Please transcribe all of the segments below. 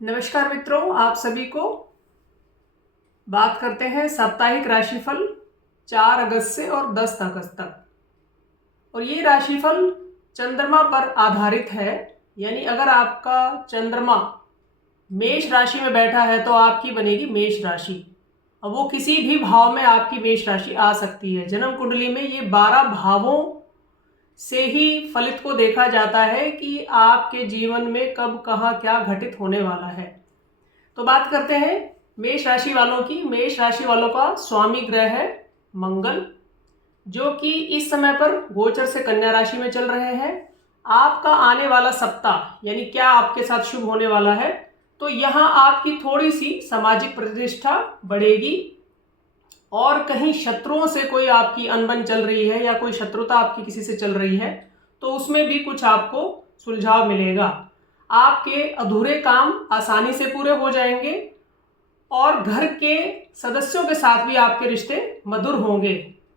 नमस्कार मित्रों, आप सभी को बात करते हैं साप्ताहिक राशिफल 4 अगस्त से और 10 अगस्त तक। और ये राशिफल चंद्रमा पर आधारित है, यानी अगर आपका चंद्रमा मेष राशि में बैठा है तो आपकी बनेगी मेष राशि। अब वो किसी भी भाव में आपकी मेष राशि आ सकती है। जन्म कुंडली में ये 12 भावों से ही फलित को देखा जाता है कि आपके जीवन में कब कहाँ क्या घटित होने वाला है। तो बात करते हैं मेष राशि वालों की। मेष राशि वालों का स्वामी ग्रह है मंगल, जो कि इस समय पर गोचर से कन्या राशि में चल रहे हैं। आपका आने वाला सप्ताह यानी क्या आपके साथ शुभ होने वाला है, तो यहाँ आपकी थोड़ी सी सामाजिक प्रतिष्ठा बढ़ेगी और कहीं शत्रुओं से कोई आपकी अनबन चल रही है या कोई शत्रुता आपकी किसी से चल रही है तो उसमें भी कुछ आपको सुलझाव मिलेगा। आपके अधूरे काम आसानी से पूरे हो जाएंगे और घर के सदस्यों के साथ भी आपके रिश्ते मधुर होंगे।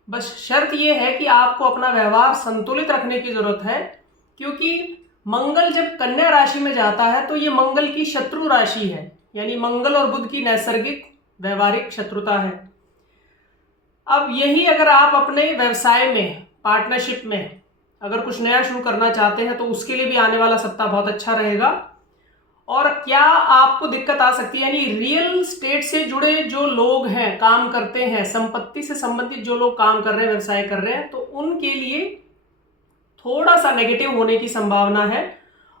बस शर्त यह है कि आपको अपना व्यवहार संतुलित रखने की जरूरत है, क्योंकि मंगल जब कन्या राशि में जाता है तो ये मंगल की शत्रु राशि है, यानी मंगल और बुध की नैसर्गिक व्यवहारिक शत्रुता है। अब यही अगर आप अपने व्यवसाय में, पार्टनरशिप में अगर कुछ नया शुरू करना चाहते हैं तो उसके लिए भी आने वाला सप्ताह बहुत अच्छा रहेगा। और क्या आपको दिक्कत आ सकती है, यानी रियल स्टेट से जुड़े जो लोग हैं, काम करते हैं, संपत्ति से संबंधित जो लोग काम कर रहे हैं, व्यवसाय कर रहे हैं, तो उनके लिए थोड़ा सा नेगेटिव होने की संभावना है।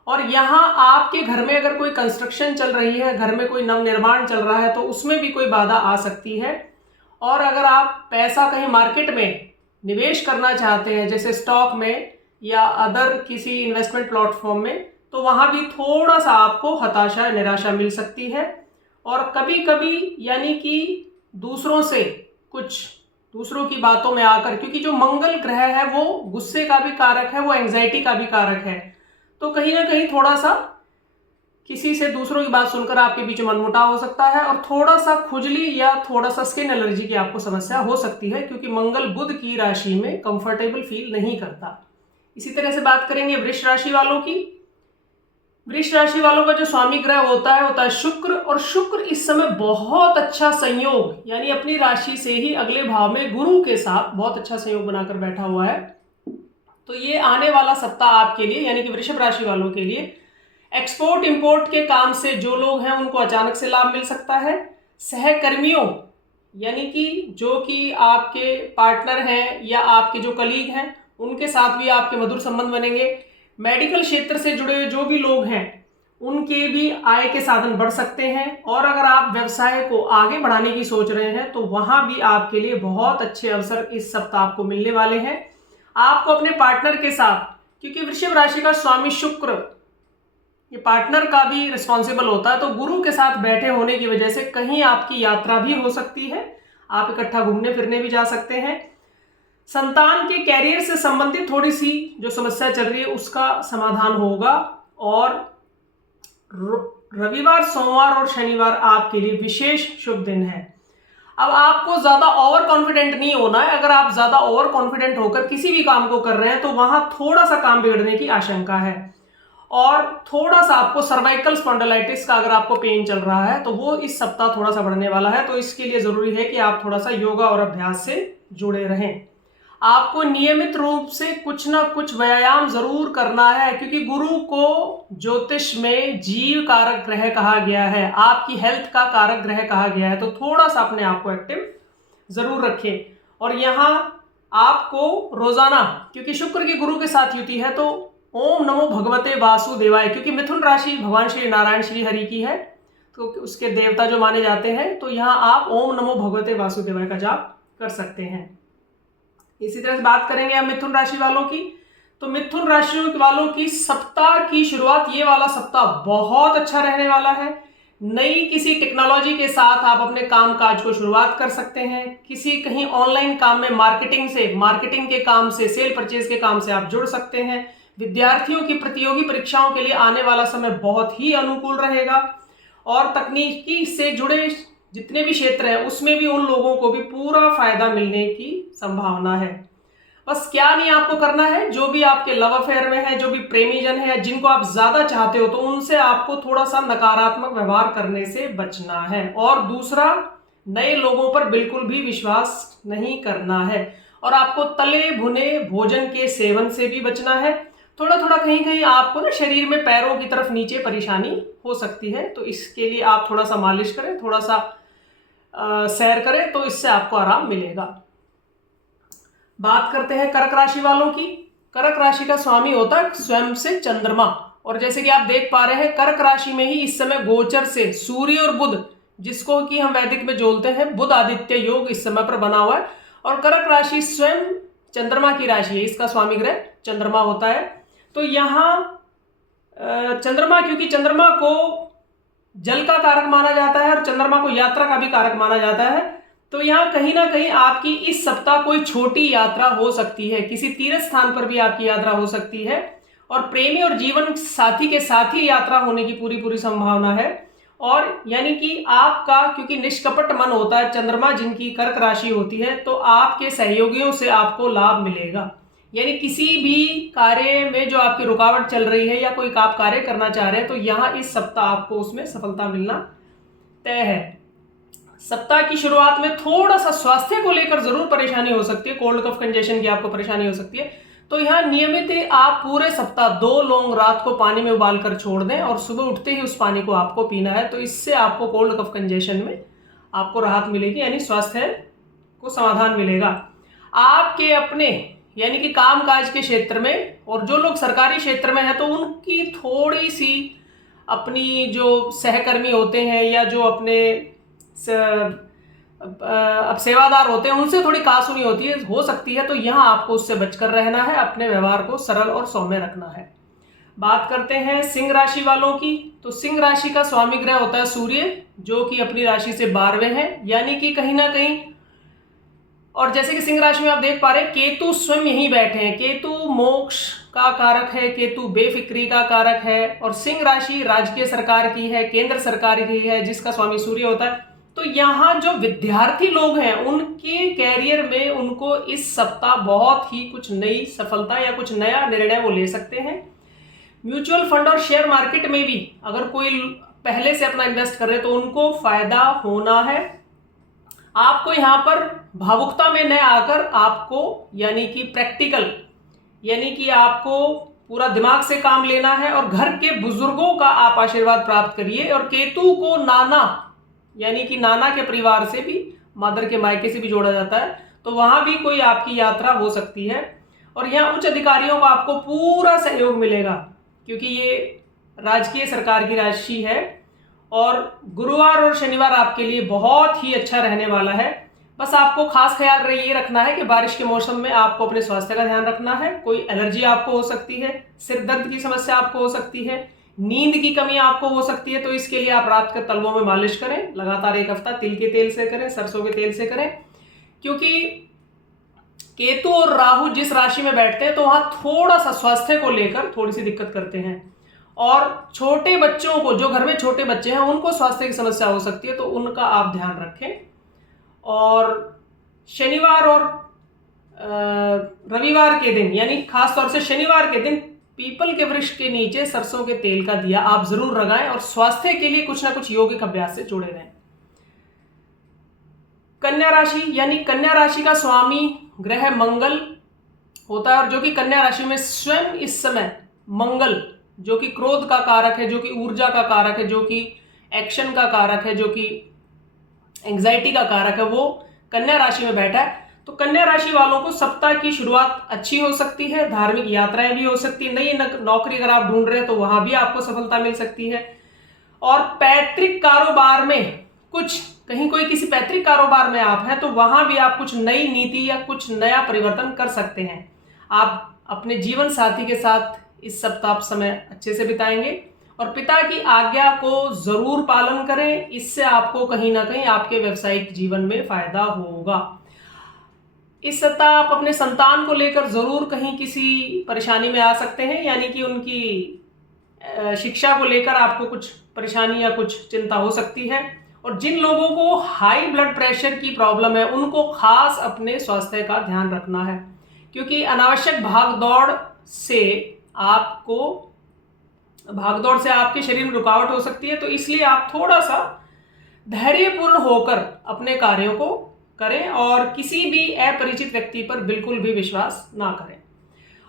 और यहाँ आपके घर में अगर कोई कंस्ट्रक्शन चल रही है, घर में कोई नवनिर्माण चल रहा है, तो उसमें भी कोई बाधा आ सकती है। और अगर आप पैसा कहीं मार्केट में निवेश करना चाहते हैं, जैसे स्टॉक में या अदर किसी इन्वेस्टमेंट प्लेटफॉर्म में, तो वहाँ भी थोड़ा सा आपको हताशा निराशा मिल सकती है। और कभी कभी यानी कि दूसरों की बातों में आकर, क्योंकि जो मंगल ग्रह है वो गुस्से का भी कारक है, वो एंग्जाइटी का भी कारक है, तो कहीं ना कहीं थोड़ा सा किसी से दूसरों की बात सुनकर आपके बीच में मनमुटाव हो सकता है और थोड़ा सा खुजली या थोड़ा सा स्किन एलर्जी की आपको समस्या हो सकती है, क्योंकि मंगल बुध की राशि में कंफर्टेबल फील नहीं करता। इसी तरह से बात करेंगे वृष राशि वालों की। वृष राशि वालों का जो स्वामी ग्रह होता है शुक्र, और शुक्र इस समय बहुत अच्छा संयोग, यानी अपनी राशि से ही अगले भाव में गुरु के साथ बहुत अच्छा संयोग बनाकर बैठा हुआ है। तो ये आने वाला सप्ताह आपके लिए, यानी कि वृषभ राशि वालों के लिए, एक्सपोर्ट इंपोर्ट के काम से जो लोग हैं उनको अचानक से लाभ मिल सकता है। सहकर्मियों यानी कि जो कि आपके पार्टनर हैं या आपके जो कलीग हैं, उनके साथ भी आपके मधुर संबंध बनेंगे। मेडिकल क्षेत्र से जुड़े हुए जो भी लोग हैं उनके भी आय के साधन बढ़ सकते हैं। और अगर आप व्यवसाय को आगे बढ़ाने की सोच रहे हैं तो वहां भी आपके लिए बहुत अच्छे अवसर इस सप्ताह आपको मिलने वाले हैं। आपको अपने पार्टनर के साथ, क्योंकि वृषभ राशि का स्वामी शुक्र ये पार्टनर का भी रिस्पॉन्सिबल होता है, तो गुरु के साथ बैठे होने की वजह से कहीं आपकी यात्रा भी हो सकती है, आप इकट्ठा घूमने फिरने भी जा सकते हैं। संतान के कैरियर से संबंधित थोड़ी सी जो समस्या चल रही है उसका समाधान होगा। और रविवार, सोमवार और शनिवार आपके लिए विशेष शुभ दिन है। अब आपको ज्यादा ओवर कॉन्फिडेंट नहीं होना है। अगर आप ज्यादा ओवर कॉन्फिडेंट होकर किसी भी काम को कर रहे हैं तो वहां थोड़ा सा काम बिगड़ने की आशंका है। और थोड़ा सा आपको सर्वाइकल स्पॉन्डिलाइटिस का अगर आपको पेन चल रहा है तो वो इस सप्ताह थोड़ा सा बढ़ने वाला है। तो इसके लिए जरूरी है कि आप थोड़ा सा योगा और अभ्यास से जुड़े रहें। आपको नियमित रूप से कुछ ना कुछ व्यायाम जरूर करना है, क्योंकि गुरु को ज्योतिष में जीव कारक ग्रह कहा गया है, आपकी हेल्थ का कारक ग्रह कहा गया है। तो थोड़ा सा अपने आप को एक्टिव जरूर रखें। और यहाँ आपको रोजाना, क्योंकि शुक्र की गुरु के साथ युति है, तो ओम नमो भगवते वासुदेवाय, क्योंकि मिथुन राशि भगवान श्री नारायण श्री हरि की है, तो उसके देवता जो माने जाते हैं, तो यहाँ आप ओम नमो भगवते वासुदेवाय का जाप कर सकते हैं। इसी तरह से बात करेंगे अब मिथुन राशि वालों की। तो मिथुन राशि वालों की सप्ताह की शुरुआत, ये वाला सप्ताह बहुत अच्छा रहने वाला है। नई किसी टेक्नोलॉजी के साथ आप अपने काम काज को शुरुआत कर सकते हैं। किसी कहीं ऑनलाइन काम में मार्केटिंग के काम से, सेल परचेज के काम से आप जुड़ सकते हैं। विद्यार्थियों की प्रतियोगी परीक्षाओं के लिए आने वाला समय बहुत ही अनुकूल रहेगा। और तकनीकी से जुड़े जितने भी क्षेत्र हैं उसमें भी उन लोगों को भी पूरा फायदा मिलने की संभावना है। बस क्या नहीं आपको करना है, जो भी आपके लव अफेयर में है, जो भी प्रेमी जन है, जिनको आप ज्यादा चाहते हो, तो उनसे आपको थोड़ा सा नकारात्मक व्यवहार करने से बचना है। और दूसरा, नए लोगों पर बिल्कुल भी विश्वास नहीं करना है। और आपको तले भुने भोजन के सेवन से भी बचना है। थोड़ा थोड़ा कहीं कहीं आपको ना शरीर में पैरों की तरफ नीचे परेशानी हो सकती है, तो इसके लिए आप थोड़ा सा मालिश करें, थोड़ा सा सैर करें, तो इससे आपको आराम मिलेगा। बात करते हैं कर्क राशि वालों की। कर्क राशि का स्वामी होता है स्वयं से चंद्रमा। और जैसे कि आप देख पा रहे हैं, कर्क राशि में ही इस समय गोचर से सूर्य और बुध, जिसको कि हम वैदिक में जोड़ते हैं बुध आदित्य योग, इस समय पर बना हुआ है। और कर्क राशि स्वयं चंद्रमा की राशि है, इसका स्वामी ग्रह चंद्रमा होता है। तो यहाँ चंद्रमा, क्योंकि चंद्रमा को जल का कारक माना जाता है और चंद्रमा को यात्रा का भी कारक माना जाता है, तो यहाँ कहीं ना कहीं आपकी इस सप्ताह कोई छोटी यात्रा हो सकती है, किसी तीर्थ स्थान पर भी आपकी यात्रा हो सकती है। और प्रेमी और जीवन साथी के साथ ही यात्रा होने की पूरी पूरी संभावना है। और यानी कि आपका, क्योंकि निष्कपट मन होता है चंद्रमा जिनकी कर्क राशि होती है, तो आपके सहयोगियों से आपको लाभ मिलेगा। यानी किसी भी कार्य में जो आपकी रुकावट चल रही है या कोई आप कार्य करना चाह रहे हैं, तो यहाँ इस सप्ताह आपको उसमें सफलता मिलना तय है। सप्ताह की शुरुआत में थोड़ा सा स्वास्थ्य को लेकर जरूर परेशानी हो सकती है, कोल्ड कफ कंजेशन की आपको परेशानी हो सकती है। तो यहाँ नियमित आप पूरे सप्ताह 2 लौंग रात को पानी में उबाल कर छोड़ दें और सुबह उठते ही उस पानी को आपको पीना है। तो इससे आपको कोल्ड कफ कंजेशन में आपको राहत मिलेगी, यानी स्वास्थ्य को समाधान मिलेगा। आपके अपने यानी कि कामकाज के क्षेत्र में, और जो लोग सरकारी क्षेत्र में हैं, तो उनकी थोड़ी सी अपनी जो सहकर्मी होते हैं या जो अपने अब सेवादार होते हैं, उनसे थोड़ी कासुनी होती है, हो सकती है। तो यहाँ आपको उससे बचकर रहना है, अपने व्यवहार को सरल और सौम्य रखना है। बात करते हैं सिंह राशि वालों की। तो सिंह राशि का स्वामी ग्रह होता है सूर्य, जो कि अपनी राशि से 12वें है, यानी कि कहीं ना कहीं। और जैसे कि सिंह राशि में आप देख पा रहे हैं, केतु स्वयं यहीं बैठे हैं। केतु मोक्ष का कारक है, केतु बेफिक्री का कारक है। और सिंह राशि राजकीय सरकार की है, केंद्र सरकार की है, जिसका स्वामी सूर्य होता है। तो यहाँ जो विद्यार्थी लोग हैं, उनके कैरियर में उनको इस सप्ताह बहुत ही कुछ नई सफलता या कुछ नया निर्णय वो ले सकते हैं। म्यूचुअल फंड और शेयर मार्केट में भी अगर कोई पहले से अपना इन्वेस्ट कर रहे तो उनको फायदा होना है। आपको यहाँ पर भावुकता में न आकर आपको यानी कि प्रैक्टिकल, यानी कि आपको पूरा दिमाग से काम लेना है और घर के बुजुर्गों का आप आशीर्वाद प्राप्त करिए। और केतु को नाना यानी कि नाना के परिवार से भी, मदर के मायके से भी जोड़ा जाता है, तो वहां भी कोई आपकी यात्रा हो सकती है। और यहाँ उच्च अधिकारियों का आपको पूरा सहयोग मिलेगा, क्योंकि ये राजकीय सरकार की राशि है। और गुरुवार और शनिवार आपके लिए बहुत ही अच्छा रहने वाला है। बस आपको खास ख्याल ये रखना है कि बारिश के मौसम में आपको अपने स्वास्थ्य का ध्यान रखना है। कोई एलर्जी आपको हो सकती है, सिर दर्द की समस्या आपको हो सकती है, नींद की कमी आपको हो सकती है। तो इसके लिए आप रात के तलवों में मालिश करें, लगातार 1 हफ्ता तिल के तेल से करें, सरसों के तेल से करें। क्योंकि केतु और राहु जिस राशि में बैठते हैं, तो वहां थोड़ा सा स्वास्थ्य को लेकर थोड़ी सी दिक्कत करते हैं। और छोटे बच्चों को, जो घर में छोटे बच्चे हैं, उनको स्वास्थ्य की समस्या हो सकती है, तो उनका आप ध्यान रखें। और शनिवार और रविवार के दिन, यानी खासतौर से शनिवार के दिन, पीपल के वृक्ष के नीचे सरसों के तेल का दिया आप जरूर लगाएं और स्वास्थ्य के लिए कुछ ना कुछ योगिक अभ्यास से जुड़े रहें। कन्या राशि, यानी कन्या राशि का स्वामी ग्रह मंगल होता है, और जो कि कन्या राशि में स्वयं इस समय मंगल, जो कि क्रोध का कारक है, जो कि ऊर्जा का कारक है, जो कि एक्शन का कारक है, जो कि एंग्जाइटी का कारक है, वो कन्या राशि में बैठा है। तो कन्या राशि वालों को सप्ताह की शुरुआत अच्छी हो सकती है, धार्मिक यात्राएं भी हो सकती है, नई नौकरी अगर आप ढूंढ रहे हैं तो वहां भी आपको सफलता मिल सकती है। और पैतृक कारोबार में कुछ, कहीं कोई किसी पैतृक कारोबार में आप हैं, तो वहां भी आप कुछ नई नीति या कुछ नया परिवर्तन कर सकते हैं। आप अपने जीवन साथी के साथ इस सप्ताह समय अच्छे से बिताएंगे और पिता की आज्ञा को जरूर पालन करें। इससे आपको कहीं ना कहीं आपके व्यवसायिक जीवन में फायदा होगा। इस सप्ताह आप अपने संतान को लेकर जरूर कहीं किसी परेशानी में आ सकते हैं, यानी कि उनकी शिक्षा को लेकर आपको कुछ परेशानी या कुछ चिंता हो सकती है। और जिन लोगों को हाई ब्लड प्रेशर की प्रॉब्लम है, उनको खास अपने स्वास्थ्य का ध्यान रखना है, क्योंकि अनावश्यक भागदौड़ से आपके शरीर में रुकावट हो सकती है। तो इसलिए आप थोड़ा सा धैर्यपूर्ण होकर अपने कार्यों को करें और किसी भी अपरिचित व्यक्ति पर बिल्कुल भी विश्वास ना करें।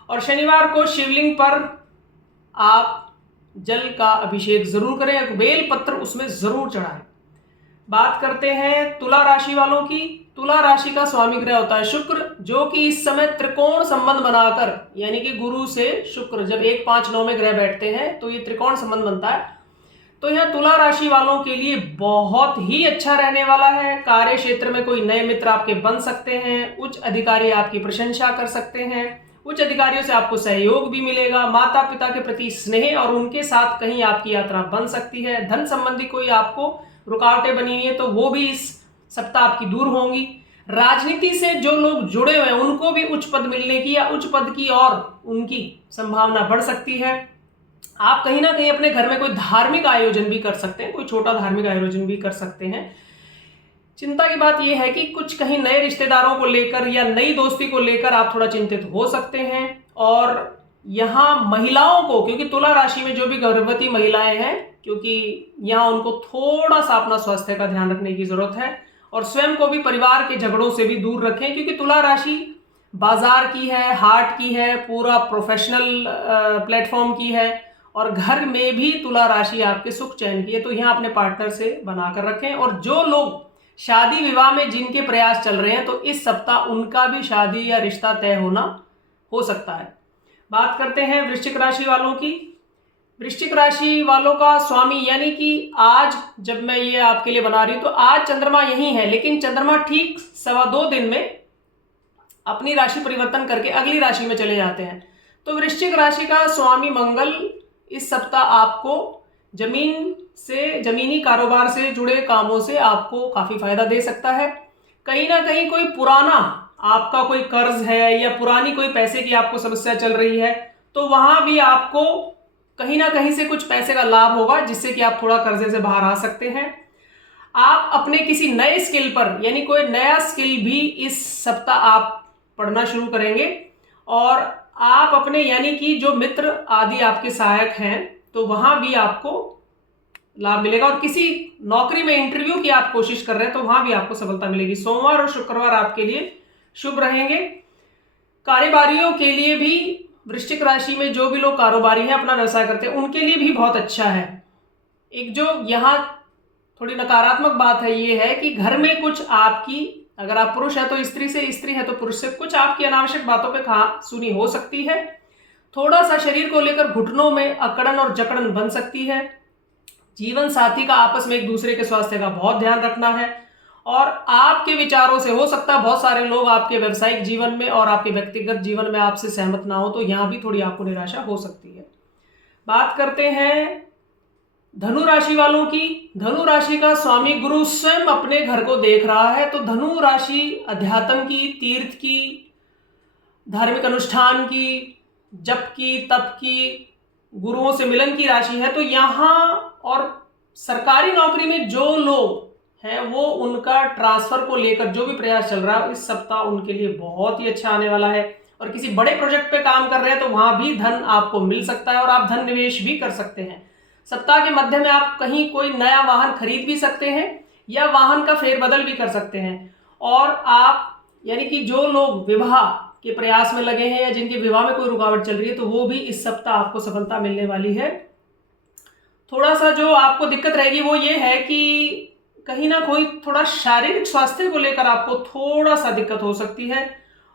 और शनिवार को शिवलिंग पर आप जल का अभिषेक जरूर करें, एक बेल पत्र उसमें जरूर चढ़ाएं। बात करते हैं तुला राशि वालों की। तुला राशि का स्वामी ग्रह होता है शुक्र, जो कि इस समय त्रिकोण संबंध बनाकर, यानी कि गुरु से शुक्र जब 1, 5, 9 में ग्रह बैठते हैं तो ये त्रिकोण संबंध बनता है। तो यह तुला राशि वालों के लिए बहुत ही अच्छा रहने वाला है। कार्य क्षेत्र में कोई नए मित्र आपके बन सकते हैं, उच्च अधिकारी आपकी प्रशंसा कर सकते हैं, उच्च अधिकारियों से आपको सहयोग भी मिलेगा, माता पिता के प्रति स्नेह और उनके साथ कहीं आपकी यात्रा बन सकती है। धन संबंधी कोई आपको रुकावटें बनी हुई है तो वो भी इस सप्ताह आपकी दूर होंगी। राजनीति से जो लोग जुड़े हुए हैं उनको भी उच्च पद मिलने की या उच्च पद की और उनकी संभावना बढ़ सकती है। आप कहीं ना कहीं अपने घर में कोई धार्मिक आयोजन भी कर सकते हैं, कोई छोटा धार्मिक आयोजन भी कर सकते हैं। चिंता की बात यह है कि कुछ कहीं नए रिश्तेदारों को लेकर या नई दोस्ती को लेकर आप थोड़ा चिंतित हो सकते हैं। और यहाँ महिलाओं को, क्योंकि तुला राशि में जो भी गर्भवती महिलाएं हैं, क्योंकि यहाँ उनको थोड़ा सा अपना स्वास्थ्य का ध्यान रखने की जरूरत है और स्वयं को भी परिवार के झगड़ों से भी दूर रखें, क्योंकि तुला राशि बाजार की है, हाट की है, पूरा प्रोफेशनल प्लेटफॉर्म की है और घर में भी तुला राशि आपके सुख चैन की है। तो यहाँ अपने पार्टनर से बनाकर रखें। और जो लोग शादी विवाह में जिनके प्रयास चल रहे हैं तो इस सप्ताह उनका भी शादी या रिश्ता तय होना हो सकता है। बात करते हैं वृश्चिक राशि वालों की। वृश्चिक राशि वालों का स्वामी, यानी कि आज जब मैं ये आपके लिए बना रही हूं तो आज चंद्रमा यही है, लेकिन चंद्रमा ठीक 2.25 दिन में अपनी राशि परिवर्तन करके अगली राशि में चले जाते हैं। तो वृश्चिक राशि का स्वामी मंगल इस सप्ताह आपको जमीनी कारोबार से जुड़े कामों से आपको काफी फायदा दे सकता है। कहीं ना कहीं कोई पुराना आपका कोई कर्ज है या पुरानी कोई पैसे की आपको समस्या चल रही है तो वहां भी आपको कहीं ना कहीं से कुछ पैसे का लाभ होगा, जिससे कि आप थोड़ा कर्जे से बाहर आ सकते हैं। आप अपने किसी नए स्किल पर, यानी कोई नया स्किल भी इस सप्ताह आप पढ़ना शुरू करेंगे और आप अपने, यानी कि जो मित्र आदि आपके सहायक हैं, तो वहां भी आपको लाभ मिलेगा। और किसी नौकरी में इंटरव्यू की आप कोशिश कर रहे हैं तो वहां भी आपको सफलता मिलेगी। सोमवार और शुक्रवार आपके लिए शुभ रहेंगे। कारोबारियों के लिए भी, वृश्चिक राशि में जो भी लोग कारोबारी हैं, अपना व्यवसाय करते हैं, उनके लिए भी बहुत अच्छा है। एक जो यहाँ थोड़ी नकारात्मक बात है ये है कि घर में कुछ आपकी, अगर आप पुरुष है तो स्त्री से, स्त्री है तो पुरुष से, कुछ आपकी अनावश्यक बातों पे सुनी हो सकती है। थोड़ा सा शरीर को लेकर घुटनों में अकड़न और जकड़न बन सकती है। जीवन साथी का आपस में एक दूसरे के स्वास्थ्य का बहुत ध्यान रखना है। और आपके विचारों से हो सकता है बहुत सारे लोग आपके व्यवसायिक जीवन में और आपके व्यक्तिगत जीवन में आपसे सहमत ना हो, तो यहां भी थोड़ी आपको निराशा हो सकती है। बात करते हैं धनु राशि वालों की। धनु राशि का स्वामी गुरु स्वयं अपने घर को देख रहा है, तो धनु राशि अध्यात्म की, तीर्थ की, धार्मिक अनुष्ठान की, जप की, तप की, गुरुओं से मिलन की राशि है। तो यहाँ और सरकारी नौकरी में जो लोग हैं वो उनका ट्रांसफर को लेकर जो भी प्रयास चल रहा है इस सप्ताह उनके लिए बहुत ही अच्छा आने वाला है। और किसी बड़े प्रोजेक्ट पे काम कर रहे हैं तो वहां भी धन आपको मिल सकता है और आप धन निवेश भी कर सकते हैं। सप्ताह के मध्य में आप कहीं कोई नया वाहन खरीद भी सकते हैं या वाहन का फेरबदल भी कर सकते हैं। और आप, यानी कि जो लोग विवाह के प्रयास में लगे हैं या जिनके विवाह में कोई रुकावट चल रही है तो वो भी इस सप्ताह आपको सफलता मिलने वाली है। थोड़ा सा जो आपको दिक्कत रहेगी वो ये है कि कहीं ना कोई थोड़ा शारीरिक स्वास्थ्य को लेकर आपको थोड़ा सा दिक्कत हो सकती है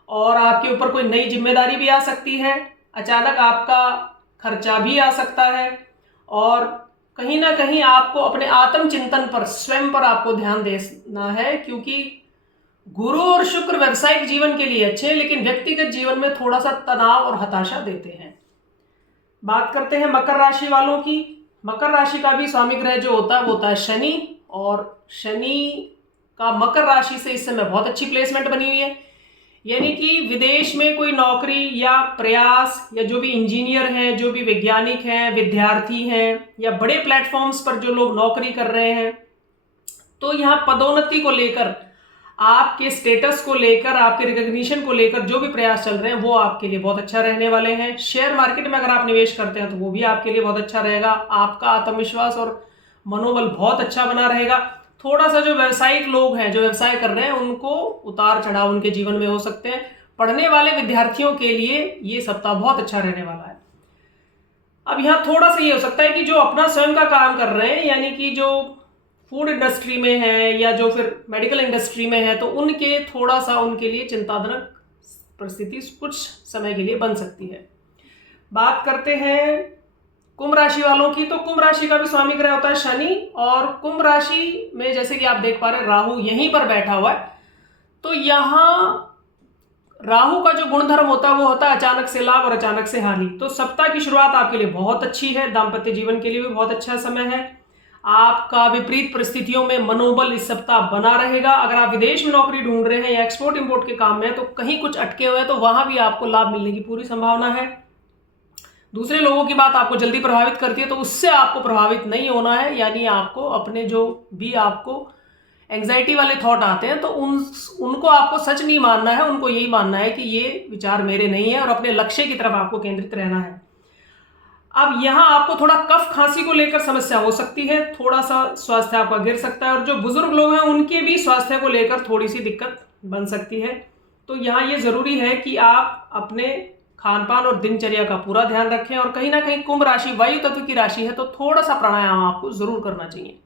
और आपके ऊपर कोई नई जिम्मेदारी भी आ सकती है। अचानक आपका खर्चा भी आ सकता है और कहीं ना कहीं आपको अपने आत्मचिंतन पर, स्वयं पर आपको ध्यान देना है, क्योंकि गुरु और शुक्र व्यवसायिक जीवन के लिए अच्छे, लेकिन व्यक्तिगत जीवन में थोड़ा सा तनाव और हताशा देते हैं। बात करते हैं मकर राशि वालों की। मकर राशि का भी स्वामी ग्रह जो होता है वो होता है शनि, और शनि का मकर राशि से इस समय बहुत अच्छी प्लेसमेंट बनी हुई है। यानी कि विदेश में कोई नौकरी या प्रयास, या जो भी इंजीनियर हैं, जो भी वैज्ञानिक हैं, विद्यार्थी हैं, या बड़े प्लेटफॉर्म्स पर जो लोग नौकरी कर रहे हैं, तो यहाँ पदोन्नति को लेकर आपके स्टेटस को लेकर, आपके रिकॉग्निशन को लेकर जो भी प्रयास चल रहे हैं वो आपके लिए बहुत अच्छा रहने वाले हैं। शेयर मार्केट में अगर आप निवेश करते हैं तो वो भी आपके लिए बहुत अच्छा रहेगा। आपका आत्मविश्वास और मनोबल बहुत अच्छा बना रहेगा। थोड़ा सा जो व्यावसायिक लोग हैं, जो व्यवसाय कर रहे हैं, उनको उतार चढ़ाव उनके जीवन में हो सकते हैं। पढ़ने वाले विद्यार्थियों के लिए ये सप्ताह बहुत अच्छा रहने वाला है। अब यहाँ थोड़ा सा ये हो सकता है कि जो अपना स्वयं का काम कर रहे हैं, यानी कि जो फूड इंडस्ट्री में है या जो फिर मेडिकल इंडस्ट्री में है, तो उनके थोड़ा सा उनके लिए चिंताजनक परिस्थिति कुछ समय के लिए बन सकती है। बात करते हैं कुंभ राशि वालों की, तो कुंभ राशि का भी स्वामी ग्रह होता है शनि, और कुंभ राशि में जैसे कि आप देख पा रहे हैं राहु यहीं पर बैठा हुआ है। तो यहाँ राहु का जो गुणधर्म होता है वो होता है अचानक से लाभ और अचानक से हानि। तो सप्ताह की शुरुआत आपके लिए बहुत अच्छी है, दाम्पत्य जीवन के लिए भी बहुत अच्छा समय है। आपका विपरीत परिस्थितियों में मनोबल इस सप्ताह बना रहेगा। अगर आप विदेश में नौकरी ढूंढ रहे हैं या एक्सपोर्ट इंपोर्ट के काम में है तो कहीं कुछ अटके हुए हैं तो वहां भी आपको लाभ मिलने की पूरी संभावना है। दूसरे लोगों की बात आपको जल्दी प्रभावित करती है तो उससे आपको प्रभावित नहीं होना है, यानी आपको अपने जो भी आपको एंग्जाइटी वाले थॉट आते हैं तो उनको आपको सच नहीं मानना है। उनको यही मानना है कि ये विचार मेरे नहीं है और अपने लक्ष्य की तरफ आपको केंद्रित रहना है। अब यहाँ आपको थोड़ा कफ खांसी को लेकर समस्या हो सकती है, थोड़ा सा स्वास्थ्य आपका गिर सकता है, और जो बुजुर्ग लोग हैं उनके भी स्वास्थ्य को लेकर थोड़ी सी दिक्कत बन सकती है। तो यहाँ ये जरूरी है कि आप अपने खान पान और दिनचर्या का पूरा ध्यान रखें, और कहीं ना कहीं कुंभ राशि वायु तत्व की राशि है तो थोड़ा सा प्राणायाम आपको जरूर करना चाहिए।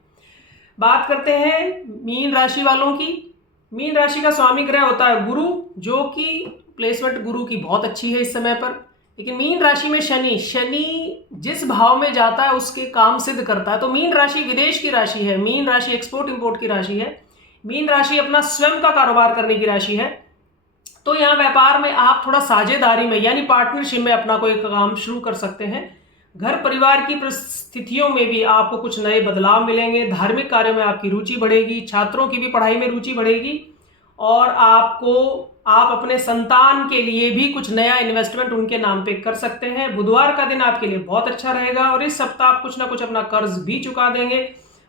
बात करते हैं मीन राशि वालों की। मीन राशि का स्वामी ग्रह होता है गुरु, जो कि प्लेसमेंट गुरु की बहुत अच्छी है इस समय पर। लेकिन मीन राशि में शनि जिस भाव में जाता है उसके काम सिद्ध करता है। तो मीन राशि विदेश की राशि है, मीन राशि एक्सपोर्ट इंपोर्ट की राशि है, मीन राशि अपना स्वयं का कारोबार करने की राशि है। तो यहाँ व्यापार में आप थोड़ा साझेदारी में यानी पार्टनरशिप में अपना कोई काम शुरू कर सकते हैं। घर परिवार की परिस्थितियों में भी आपको कुछ नए बदलाव मिलेंगे। धार्मिक कार्यों में आपकी रुचि बढ़ेगी, छात्रों की भी पढ़ाई में रुचि बढ़ेगी, और आप अपने संतान के लिए भी कुछ नया इन्वेस्टमेंट उनके नाम पे कर सकते हैं। बुधवार का दिन आपके लिए बहुत अच्छा रहेगा और इस सप्ताह आप कुछ ना कुछ अपना कर्ज भी चुका देंगे।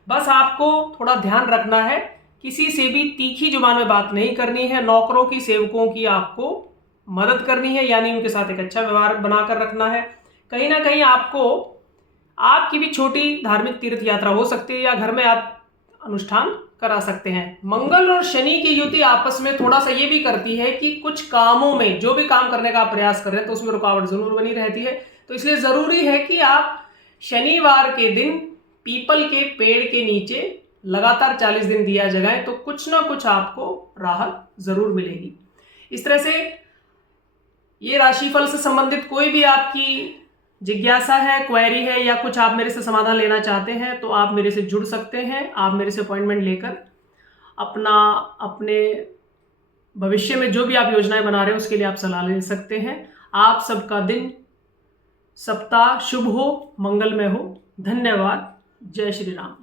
बस आपको थोड़ा ध्यान रखना है, किसी से भी तीखी जुबान में बात नहीं करनी है। नौकरों की, सेवकों की आपको मदद करनी है, यानी उनके साथ एक अच्छा व्यवहार बनाकर रखना है। कहीं ना कहीं आपकी भी छोटी धार्मिक तीर्थ यात्रा हो सकती है या घर में आप अनुष्ठान करा सकते हैं। मंगल और शनि की युति आपस में थोड़ा सा ये भी करती है कि कुछ कामों में, जो भी काम करने का आप प्रयास कर रहे हैं तो उसमें रुकावट जरूर बनी रहती है। तो इसलिए जरूरी है कि आप शनिवार के दिन पीपल के पेड़ के नीचे लगातार 40 दिन दिया जगाएं तो कुछ ना कुछ आपको राहत जरूर मिलेगी। इस तरह से ये राशिफल से संबंधित कोई भी आपकी जिज्ञासा है, क्वेरी है, या कुछ आप मेरे से समाधान लेना चाहते हैं तो आप मेरे से जुड़ सकते हैं। आप मेरे से अपॉइंटमेंट लेकर अपने भविष्य में जो भी आप योजनाएं बना रहे हैं उसके लिए आप सलाह ले सकते हैं। आप सबका दिन, सप्ताह शुभ हो, मंगलमय हो। धन्यवाद। जय श्री राम।